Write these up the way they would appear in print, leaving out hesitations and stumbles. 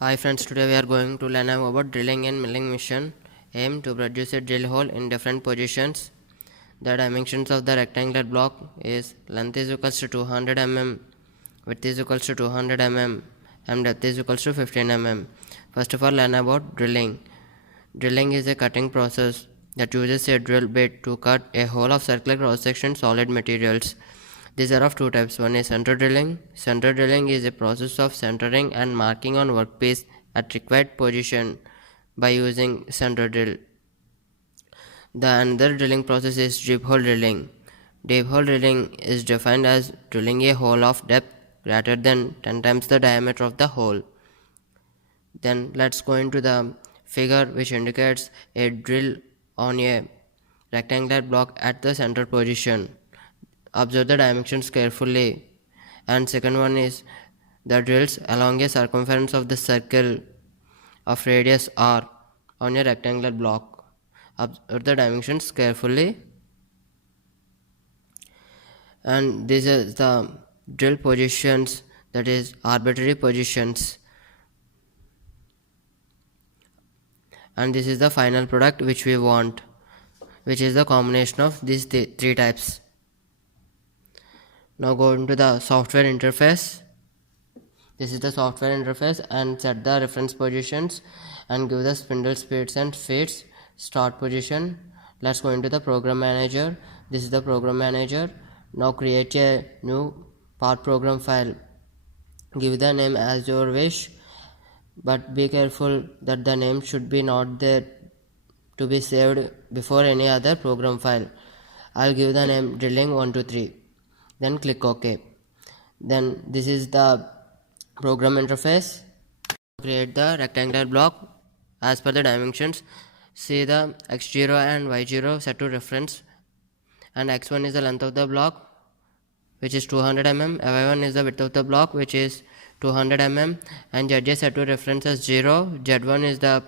Hi friends, today we are going to learn about drilling and milling machine. Aim to produce a drill hole in different positions. The dimensions of the rectangular block is length is equals to 200 mm, width is equals to 200 mm, and depth is equals to 15 mm. First of all, learn about drilling. Drilling is a cutting process that uses a drill bit to cut a hole of circular cross-section solid materials. These are of two types. One is center drilling. Center drilling is a process of centering and marking on workpiece at required position by using center drill. The another drilling process is deep hole drilling. Deep hole drilling is defined as drilling a hole of depth greater than 10 times the diameter of the hole. Then let's go into the figure which indicates a drill on a rectangular block at the center position. Observe the dimensions carefully. And second one is the drills along a circumference of the circle of radius r on a rectangular block. Observe the dimensions carefully. And this is the drill positions, that is arbitrary positions. And this is the final product which we want, which is the combination of these three types. Now go into the software interface. This is the software interface, and set the reference positions and give the spindle speeds and feeds. Start position. Let's go into the program manager. This is the program manager. Now create a new part program file. Give the name as your wish, but be careful that the name should be not there to be saved before any other program file. I'll give the name drilling123. Then click OK. Then this is the program interface. Create the rectangular block as per the dimensions. See the x0 and y0 set to reference, and x1 is the length of the block, which is 200 mm, y1 is the width of the block, which is 200 mm, and zj set to reference as 0, z1 is the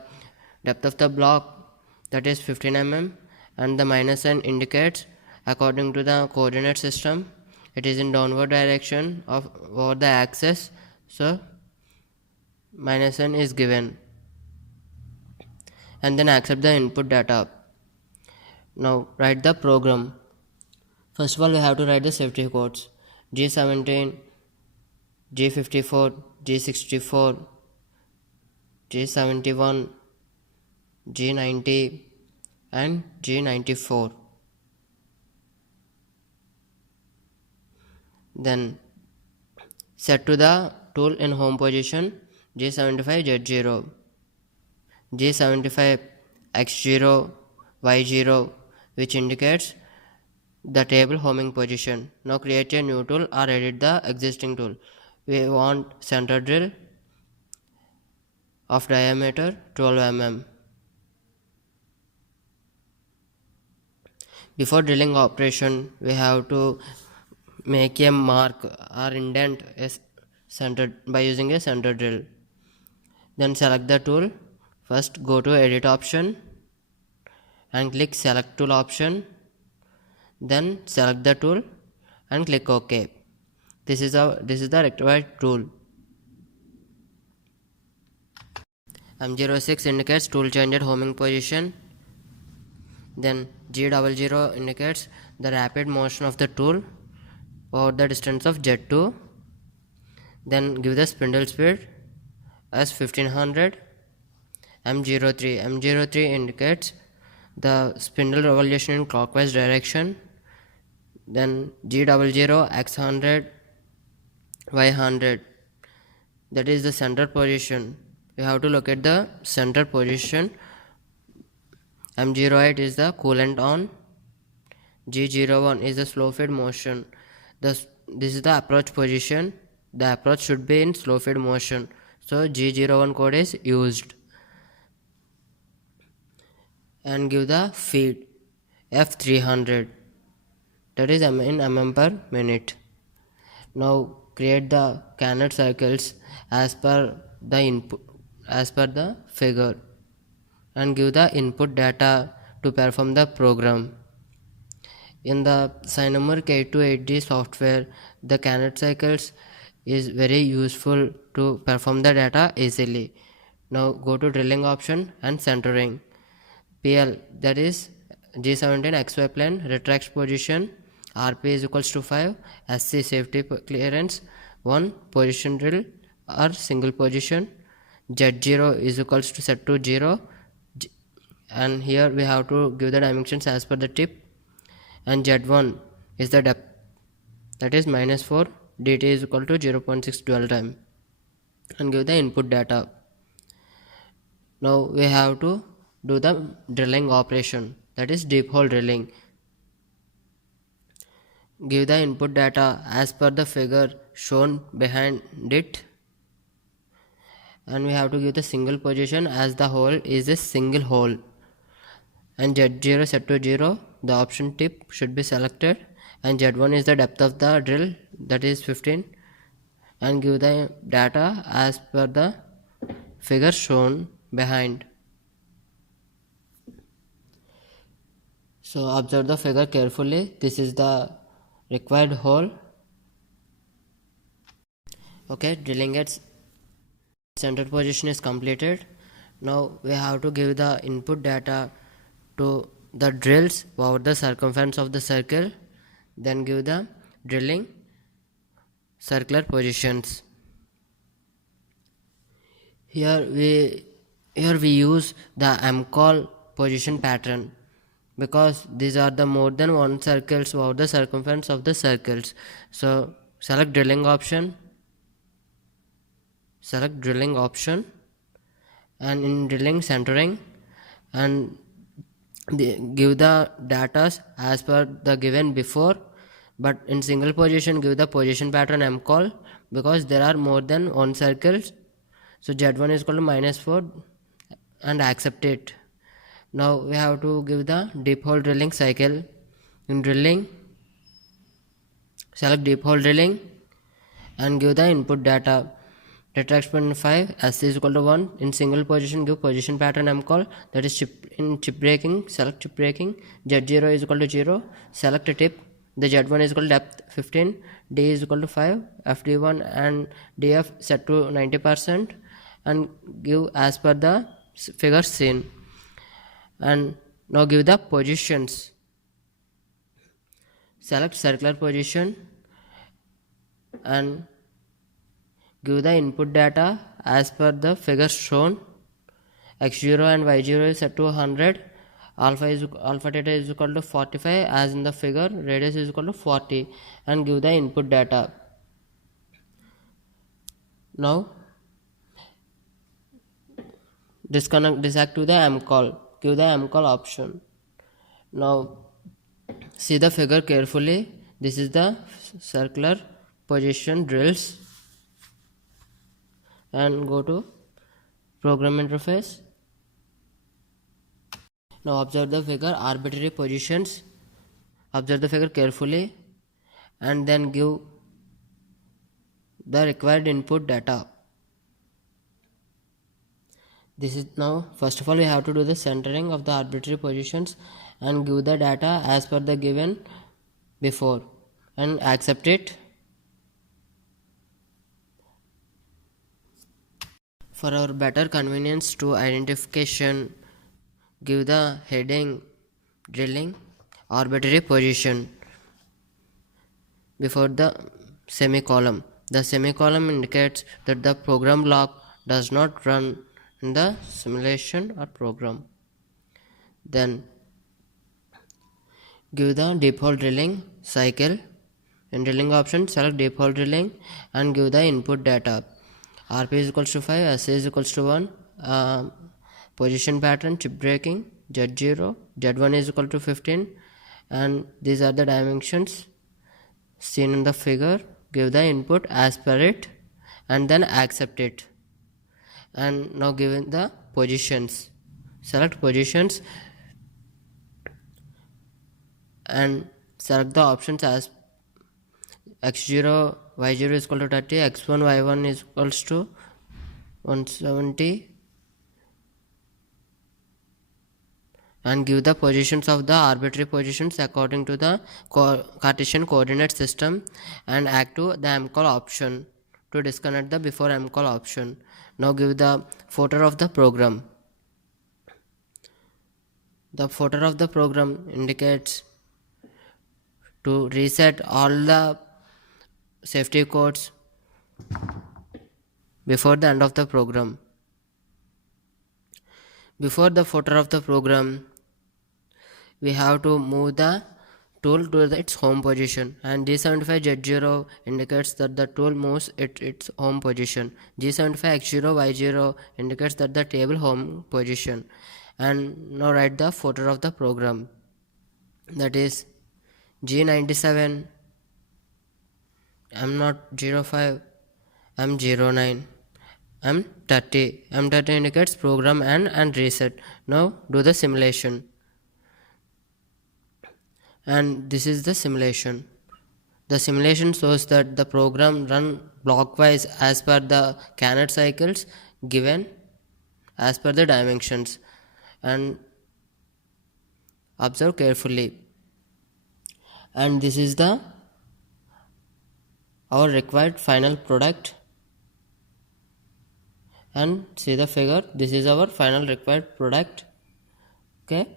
depth of the block, that is 15 mm, and the minus sign indicates according to the coordinate system it is in downward direction over the axis, so minus sign is given. And then accept the input data. Now write the program. First of all, we have to write the safety codes: G17, G54, G64, G71, G90 and G94. Then set to the tool in home position G75 Z0, G75 X0, Y0, which indicates the table homing position. Now create a new tool or edit the existing tool. We want center drill of diameter 12 mm. Before drilling operation, we have to make a mark or indent by using a center drill. Then select the tool. First go to edit option and click select tool option. Then select the tool and click OK. This is the required tool. M06 indicates tool change at homing position. Then G00 indicates the rapid motion of the tool over the distance of Z2. Then give the spindle speed as 1500. M03 indicates the spindle revolution in clockwise direction. Then G00 X100 Y100, that is the center position. You have to locate the center position. M08 is the coolant on. G01 is the slow feed motion. This is the approach position. The approach should be in slow feed motion, so G01 code is used. And give the feed F300, that is in mm per minute. Now create the Carnot cycles as per the input, as per the figure, and give the input data to perform the program. In the Cinnamon K280 software, the Carnot cycles is very useful to perform the data easily. Now go to drilling option and centering. PL, that is G17 XY plane retracts position, RP is equals to 5, SC safety clearance 1, position drill or single position, Z0 is equals to set to 0, and here we have to give the dimensions as per the tip, and Z1 is the depth, that is -4, dt is equal to 0.6 dwell time, and give the input data. Now we have to do the drilling operation, that is deep hole drilling. Give the input data as per the figure shown behind it, and we have to give the single position as the hole is a single hole, and Z0 set to 0, the option tip should be selected, and Z1 is the depth of the drill, that is 15, and give the data as per the figure shown behind. So observe the figure carefully. This is the required hole. Okay, drilling at center position is completed. Now we have to give the input data to the drills over the circumference of the circle, then give the drilling circular positions. Here we use the mcall position pattern, because these are the more than one circles over the circumference of the circles. So select drilling option, and in drilling centering, and give the data as per the given before, but in single position give the position pattern mcall, because there are more than one circles. So Z1 is equal to -4 and accept it. Now we have to give the deep hole drilling cycle. In drilling, select deep hole drilling and give the input data. Retraction 5, SC is equal to 1. In single position, give position pattern mcall, that is chip breaking, select chip breaking. Z0 is equal to 0, select a tip. The Z1 is equal to depth 15, D is equal to 5, FD1 and DF set to 90%, and give as per the figure seen. And now give the positions. Select circular position and give the input data as per the figure shown. X0 and Y0 is set to 100, alpha theta is equal to 45 as in the figure, radius is equal to 40, and give the input data. Now disactivate the mcall, give the mcall option. Now see the figure carefully. This is the circular position drills, and go to program interface. Now observe the figure arbitrary positions. Observe the figure carefully and then give the required input data. This is now, first of all we have to do the centering of the arbitrary positions and give the data as per the given before, and accept it. For our better convenience to identification, give the heading drilling arbitrary position before the semicolon. The semicolon indicates that the program block does not run in the simulation or program. Then give the deep hole drilling cycle. In drilling option, select deep hole drilling and give the input data. RP is equals to 5, SC is equals to 1, position pattern chip breaking, Z0, Z1 is equal to 15, and these are the dimensions seen in the figure. Give the input as per it and then accept it. And now given the positions, select positions and select the options as X0, Y0 is equal to 30, X1, Y1 is equals to 170, and give the positions of the arbitrary positions according to the Cartesian coordinate system, and active the mcall option. to disconnect the before mcall option. Now give the footer of the program. The footer of the program indicates to reset all the safety codes before the end of the program. Before the footer of the program, we have to move the tool to its home position, and G75Z0 indicates that the tool moves its home position. G75X0Y0 indicates that the table home position. And now write the footer of the program, that is G97 M005 M09 M30. M30 indicates program and reset. Now do the simulation, and this is the simulation. The simulation shows that the program run blockwise as per the Cannet cycles given as per the dimensions, and observe carefully. And this is the our required final product, and see the figure. This is our final required product. Okay.